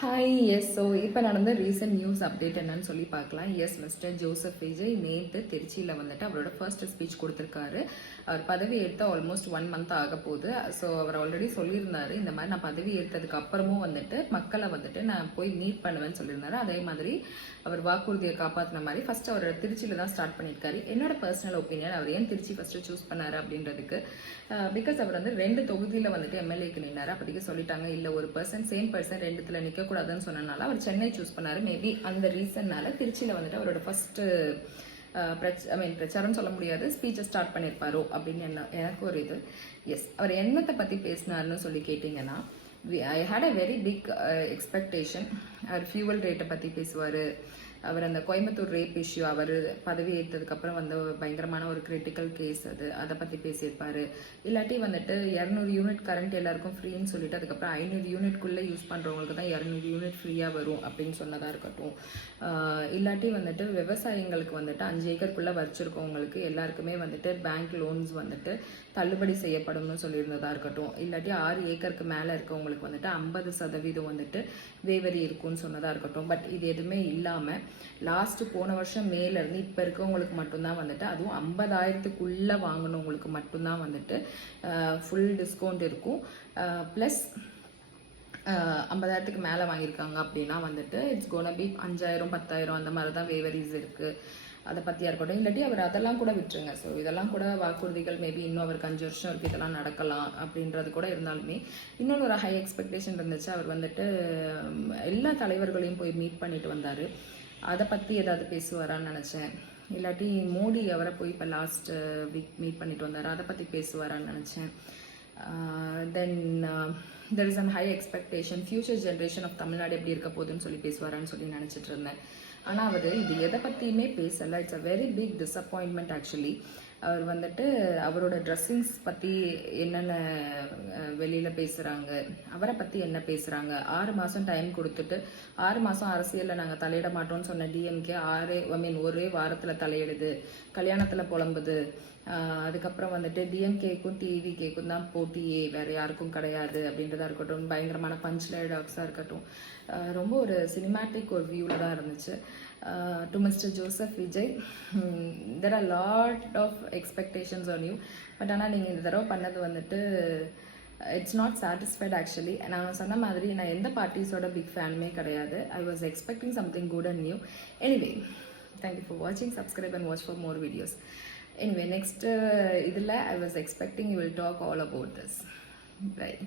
Hi S. So இப்போ நடந்த recent news update என்னன்னு சொல்லி பார்க்கலாம். எஸ், மிஸ்டர் ஜோசப் விஜய் நேற்று திருச்சியில் வந்துட்டு அவரோட ஃபர்ஸ்ட் ஸ்பீச் கொடுத்துருக்காரு. அவர் பதவி எடுத்து ஆல்மோஸ்ட் 1 மந்த் ஆக போகுது. ஸோ அவர் ஆல்ரெடி சொல்லியிருந்தாரு, இந்த மாதிரி நான் பதவி எடுத்ததுக்கு அப்புறமும் வந்துட்டு மக்களை வந்துட்டு நான் போய் மீட் பண்ணுவேன்னு சொல்லியிருந்தாரு. அதே மாதிரி அவர் வாக்குறுதியை காப்பாற்றின மாதிரி ஃபர்ஸ்ட் அவர் திருச்சியில் தான் ஸ்டார்ட் பண்ணியிருக்காரு. என்னோட பர்சனல் ஒப்பீனியன், அவர் ஏன் திருச்சி ஃபர்ஸ்ட் சூஸ் பண்ணாரு அப்படின்றதுக்கு, பிகாஸ் அவர் வந்து 2 தொகுதியில் வந்துட்டு எம்எல்ஏக்கு நின்னாரு. அப்போதைக்கு சொல்லிட்டாங்க, இல்லை ஒரு பர்சன் சேம் பர்சன் 2த்துல நிற்கக்கூடாதுன்னு சொன்னனால அவர் சென்னை சூஸ் பண்ணாரு. மேபி அந்த ரீசன்னால திருச்சியில் வந்துட்டு அவரோட ஃபர்ஸ்ட் பிரச்சாரம் சொல்ல முடியாது, ஸ்பீச்சை ஸ்டார்ட் பண்ணியிருப்பாரோ அப்படின்னு எனக்கு ஒரு இது. எஸ், அவர் என்னத்தை பற்றி பேசினார்னு சொல்லி கேட்டிங்கன்னா, I had a very big expectation. அவர் ஃபியூவல் ரேட்டை பற்றி பேசுவார். அவர் அந்த கோயம்புத்தூர் ரேப் இஷ்யூ, அவர் பதவி ஏற்றதுக்கப்புறம் வந்து பயங்கரமான ஒரு கிரிட்டிக்கல் கேஸ், அதை பற்றி பேசியிருப்பார். இல்லாட்டி வந்துட்டு 200 யூனிட் கரண்ட் எல்லாருக்கும் ஃப்ரீன்னு சொல்லிட்டு அதுக்கப்புறம் 500 யூனிட்குள்ளே யூஸ் பண்ணுறவங்களுக்கு தான் 200 யூனிட் ஃப்ரீயாக வரும் அப்படின்னு சொன்னதாக இருக்கட்டும். இல்லாட்டி வந்துட்டு விவசாயிங்களுக்கு வந்துட்டு 5 ஏக்கருக்குள்ளே வச்சுருக்கவங்களுக்கு எல்லாருக்குமே வந்துட்டு பேங்க் லோன்ஸ் வந்துட்டு தள்ளுபடி செய்யப்படும்னு சொல்லியிருந்ததாக இருக்கட்டும். இல்லாட்டி 6 ஏக்கருக்கு மேலே இருக்கவங்களுக்கு வந்துட்டு 50% வந்துட்டு வேவரி இருக்கும்னு சொன்னதாக இருக்கட்டும். பட் இது எதுவுமே இல்லாமல் போன வருஷம் மேலேருந்து இப்போ இருக்கவங்களுக்கு மட்டும்தான் வந்துட்டு, அதுவும் 50,000க்குள்ளே வாங்கினவங்களுக்கு மட்டும்தான் வந்துட்டு ஃபுல் டிஸ்கவுண்ட் இருக்கும். ப்ளஸ் 50,000க்கு மேலே வாங்கியிருக்காங்க அப்படின்னா வந்துட்டு இட்ஸ் கோனா பி 5,000 10,000 அந்த மாதிரி தான் வேவரிஸ் இருக்குது. அதை பற்றியா இருக்கட்டும். இல்லாட்டி அவர் அதெல்லாம் கூட விட்டுருங்க. ஸோ இதெல்லாம் கூட வாக்குறுதிகள், மேபி இன்னும் அவருக்கு 5 வருஷம் இருக்குது, இதெல்லாம் நடக்கலாம் அப்படின்றது கூட இருந்தாலுமே இன்னொன்று ஒரு ஹை எக்ஸ்பெக்டேஷன் இருந்துச்சு. அவர் வந்துட்டு எல்லா தலைவர்களையும் போய் மீட் பண்ணிட்டு வந்தார். அதை பற்றி ஏதாவது பேசுவாரான்னு நினச்சேன். இல்லாட்டி மோடி அவரை போய் இப்போ லாஸ்ட் வீக் மீட் பண்ணிட்டு வந்தார், அதை பற்றி பேசுவாரான்னு நினச்சேன். Then there is an high expectation, future generation of Tamil Nadu எப்படி இருக்க போகுதுன்னு சொல்லி பேசுவாரான்னு சொல்லி நினச்சிட்டு இருந்தேன். ஆனால் அவர் இது எதை பற்றியுமே பேசலை. It's a very big disappointment actually. அவர் வந்துட்டு அவரோட ட்ரெஸ்ஸிங்ஸ் பற்றி என்னென்ன வெளியில் பேசுகிறாங்க, அவரை பற்றி என்ன பேசுகிறாங்க. 6 மாதம் டைம் கொடுத்துட்டு 6 மாதம் அரசியலில் நாங்கள் தலையிட மாட்டோம்னு சொன்ன டிஎம்கே ஒரே வாரத்தில் தலையிடுது, கல்யாணத்தில் புலம்புது. அதுக்கப்புறம் வந்துட்டு டிஎம்கேக்கும் டிவிகேக்கும் தான் போட்டியே, வேறு யாருக்கும் கிடையாது அப்படின்றதா இருக்கட்டும். பயங்கரமான பஞ்ச் டைலாக்ஸாக இருக்கட்டும். ரொம்ப ஒரு சினிமேட்டிக் ஒரு வியூவில் தான் இருந்துச்சு. To mister Joseph Vijay, there are lot of expectations on you. But ஆனால் நீங்கள் இந்த தடவை பண்ணது வந்துட்டு இட்ஸ் நாட் சாட்டிஸ்ஃபைட் ஆக்சுவலி. நான் சொன்ன மாதிரி நான் எந்த பார்ட்டிஸோட பிக் ஃபேனுமே கிடையாது. I was expecting something good and new. Anyway, thank you for வாட்சிங். Subscribe and watch for more videos. Anyway, next இதில் I was expecting you will talk all about this. Bye.